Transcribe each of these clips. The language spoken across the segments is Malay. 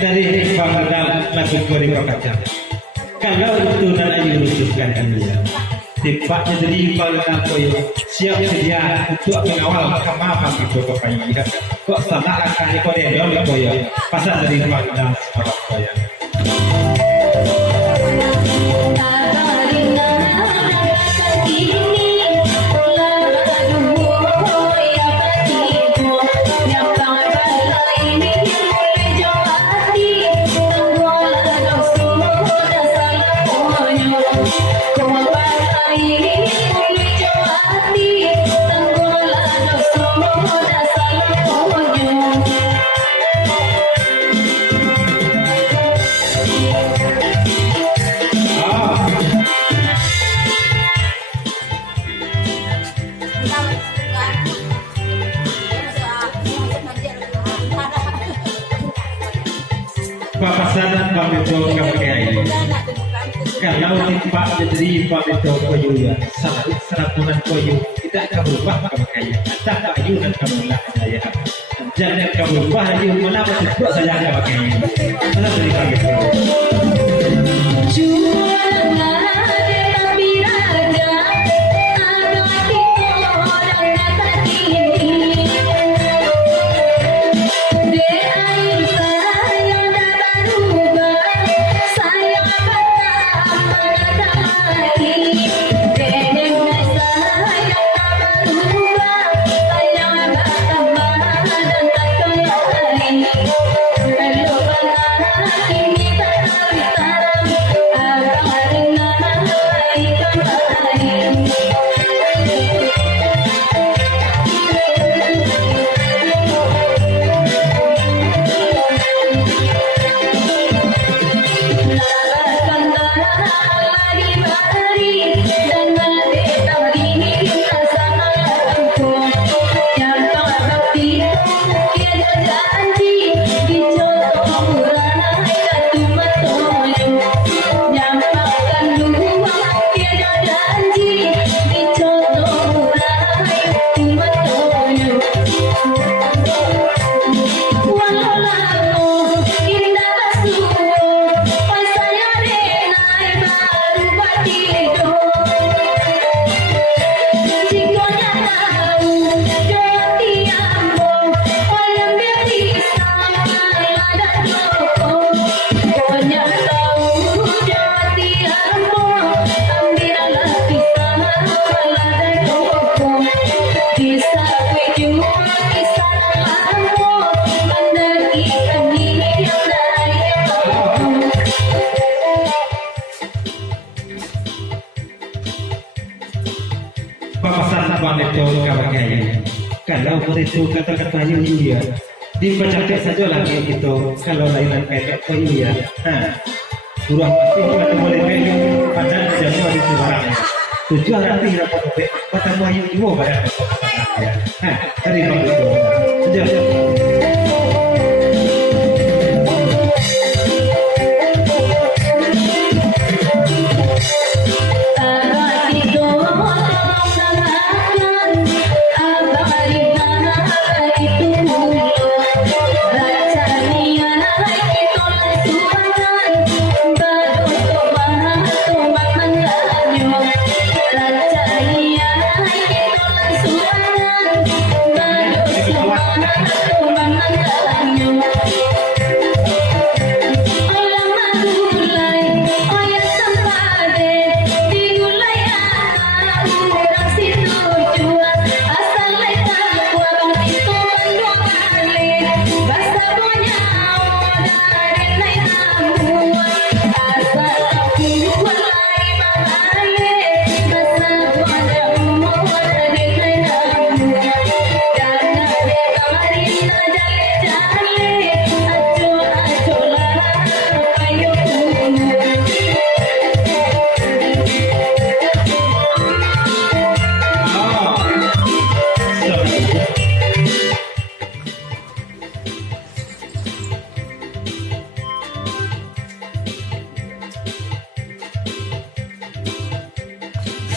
dari Bangdal lagu Goreng Kacang. Kalau itu dan ayu rujukan dia. Tipaknya dari Bangdal koyo siap sedia untuk mengawal kemampuan itu kepada kok sama akan korea dong koyo pasal dari Bangdal koyo. Papasanan pamito kapakai. Kalau timpa jadi pamito koyo ya, seratunan koyo tidak akan berubah kapakai. Tak ayu dan kamu lah saya. Jangan kamu berubah ayu mana betul saya kapakai. Mana dari pamito. Kalau itu kata-kata Yulia dipercantik saja lagi gitu. Kalau lain pendek ke Yulia, buruan pasti kita boleh pendek pada Januari itu barangnya. Tujuan nanti rapat kata Wahyu juga barang. Dari bang itu sejak.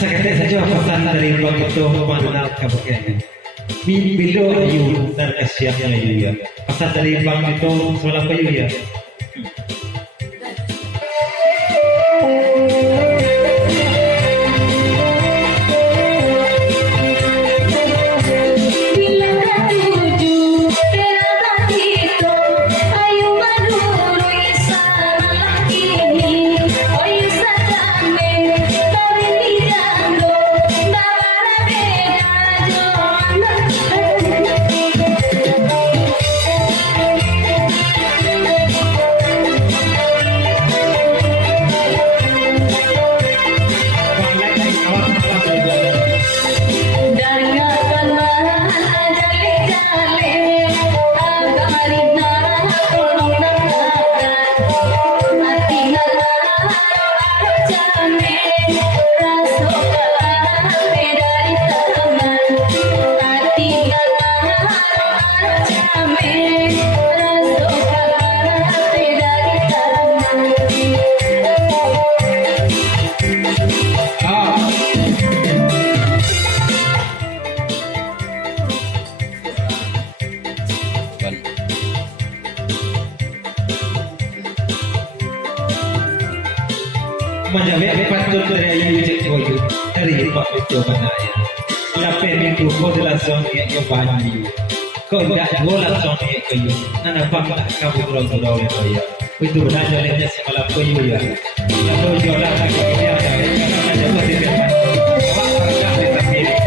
Sekedar saja pesan dari Bang Ketua Manal Kabupaten. Bilo ayu dan siapnya ayu ya. Pesan dari Bang Ketua Sekolah Ayu ya. Menjawab patut dari wujud koyu dari Pak Bejo Banaya. Lape minggu kau langsung yang bandi. Kau tidak kau langsung yang koyu. Nana bang tak kamu berdoa oleh koyu. Itu benar olehnya semalam koyu ya. Lalu jodoh lagi dia ada. Karena ada positif. Awak percaya kita pilih.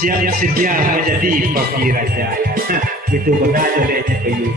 Siap sedia menjadi fakir raja. Itu benar olehnya kayu.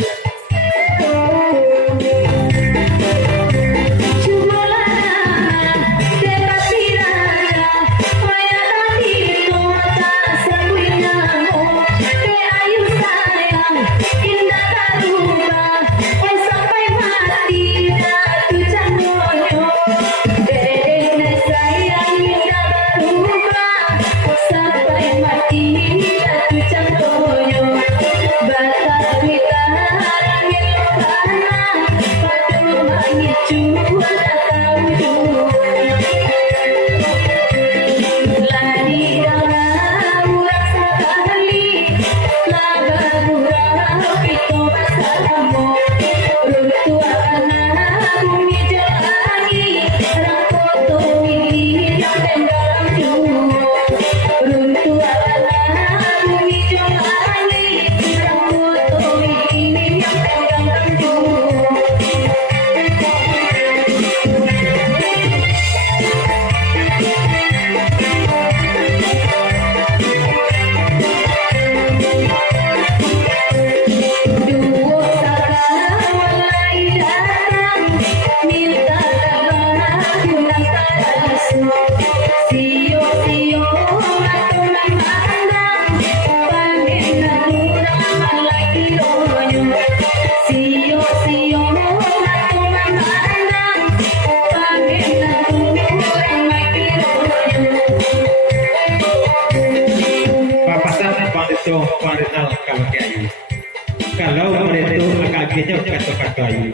kejauh kata-kata kayu.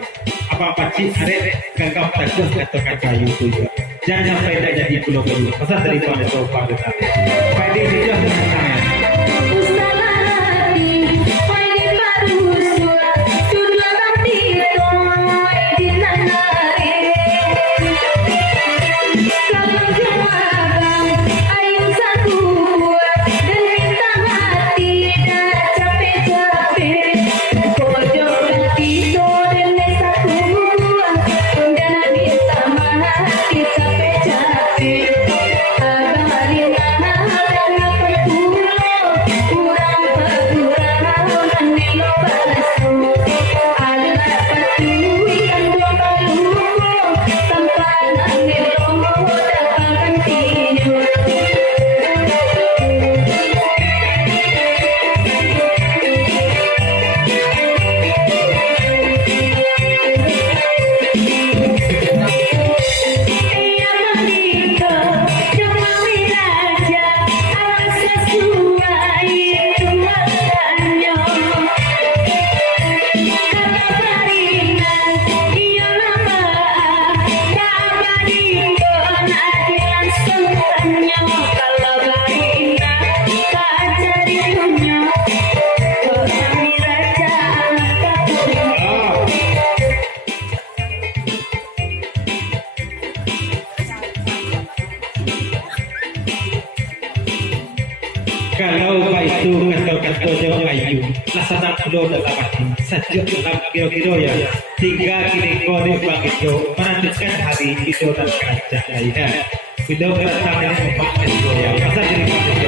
Apa-apa cik arek gagap takuh kata-kata kayu tu juga. Jangan sampai tak jadi pulau kedua. Pasal daripada sofa kita. Pada dia dengan kalau itu kata-kata jawab ayu laksana pulau dalam hati saja dalam kira-kira ya 3 kini kode begitu menentukan hari itu dan kerajaan lainnya video pertama yang membuat ya pasal diri